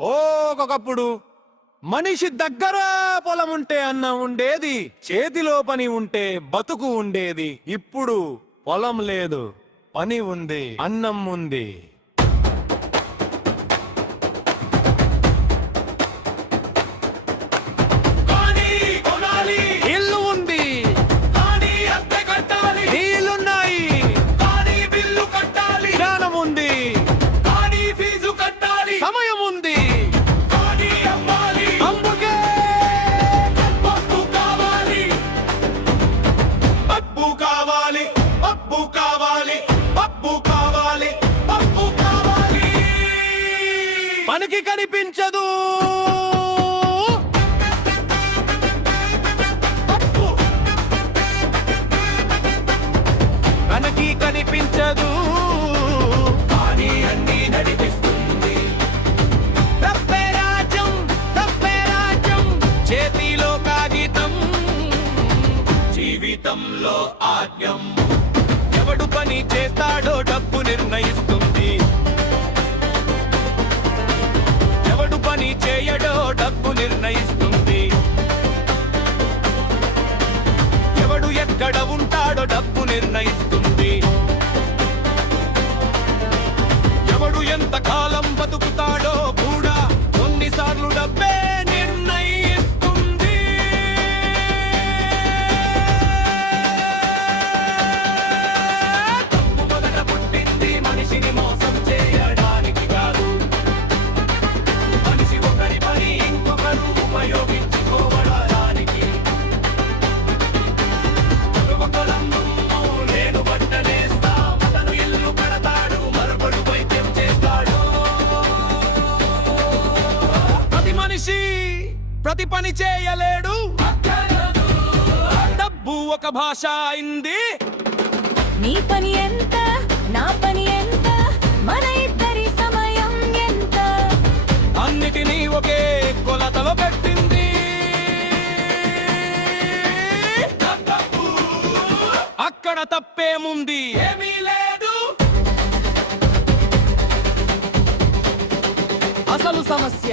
ఒకప్పుడు మనిషి దగ్గర పొలం ఉంటే అన్నం ఉండేది, చేతిలో పని ఉంటే బతుకు ఉండేది. ఇప్పుడు పొలం లేదు, పని ఉంది, అన్నం ఉంది. ఇల్లు ఉంది, నీళ్లున్నాయి, జ్ఞానం ఉంది, సమయం ఉంది. అందుకే పప్పు కావాలి, పప్పు కావాలి, పప్పు కావాలి, పప్పు కావాలి, పప్పు కావాలి. పనికి కనిపించదు, పనికి కనిపించదు, కానీ అన్ని నడిపిస్తుంది. తప్పే రాజ్యం, తప్పే రాజ్యం, చేతిలో కాగితం, జీవితంలో ఆజ్ఞం. ఎవడు పని చేస్తాడో డబ్బు నిర్ణయిస్తుంది, ఎవడు పని చేయడో డబ్బు నిర్ణయిస్తుంది, ఎవడు ఎక్కడ ఉంటాడో డబ్బు నిర్ణయిస్తుంది, ఎవడు ఎంత కాలం బతుకుతాడో కూడా కొన్నిసార్లు డబ్బే నిర్ణయిస్తుంది. డబ్బు మొదట పుట్టింది మనిషిని మోసం చేయడానికి కాదు. మనిషి ఒకరి పని ఇంకొకరు ఉపయోగించుకోవడానికి. ఒకలందు నేను బట్టనేస్తా, అతను ఇల్లు కడతాడు, మరొకడు వైద్యం చేస్తాడు. ప్రతి మనిషి ప్రతి పని చేయలేడు, డబ్బు ఒక భాష అయింది. నీ పని ఎంత, నా పని ఎంత, మన ఇద్దరి సమయం ఎంత? అన్నిటినీ ఒకే కొలతలో పెట్టింది. అక్కడ తప్పేముంది? ఏమీ లేదు. అసలు సమస్య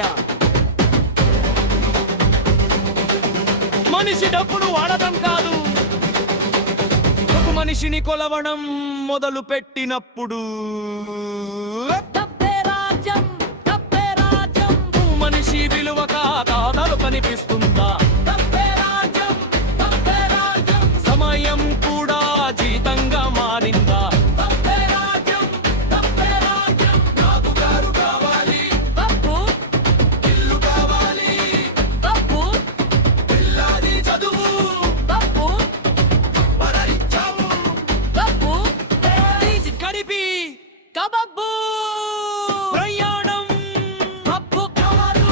మనిషి డబ్బును వాడటం కాదు, ఒక మనిషిని కొలవడం మొదలు పెట్టినప్పుడు తప్పే రాజ్యం, తప్పే రాజ్యం, మనిషి విలువ కాదాలు కనిపిస్తుందా? తప్పే రాజ్యం, తప్పే రాజ్యం, సమయం కూడా జీతంగా మారిందా? తప్పే రాజ్యం, తప్పే రాజ్యం. నాకు కారు కావాలి, పప్పు, ఇల్లు కావాలి, పప్పు, పిల్లాడి చదువు పప్పు, మరయిచ్చావు. పప్పు, గడిపి కబబ్బు, ప్రయాణం పప్పు కాదు.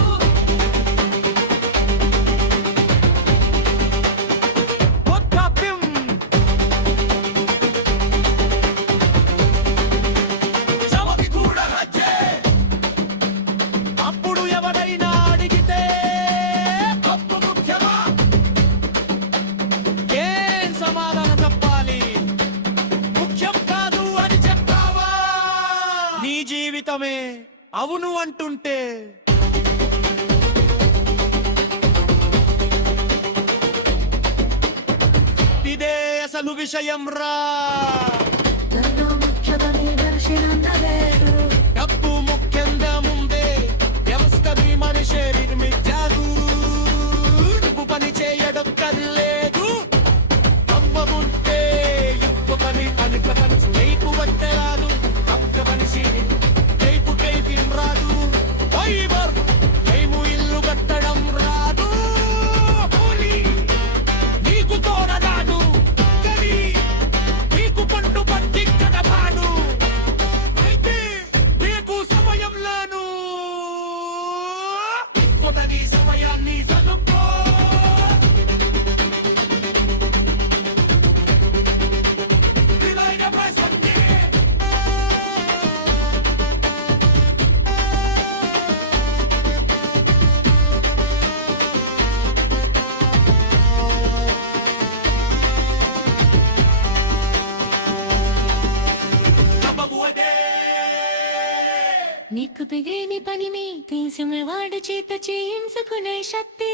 ఒక్కప్యం చమకి కూడా హజ్జే. అప్పుడు ఎవరైనా అడిగితే పప్పు ముఖ్యమా? ఏం సమాధానం చెప్పాలి? ముఖ్యం కాదు అని చెప్తావా? నీ జీవితమే అవును అంటుంటే ఇదే అసలు విషయం రా. నన్ను ముఖ్యమని దర్శనలేదు. డబ్బు ముఖ్యంగా ముందే వ్యవస్థని మనిషే నిర్మించారు. డబ్బు పని చేయడక్కర్లేదు, అమ్మముంటే ఇప్పు పని అనిక పని కైపు వంటే రాదు, అక్క మనిషి కైపు కైపిం రాదు, ఫైబర్ కైము ఇల్లు కట్టడం రాదు. కూలి నీకు తోడరాదు, కలి నీకు పండు పట్టించడమాడు. తీసినవాడి చేత చేయించుకునే శక్తి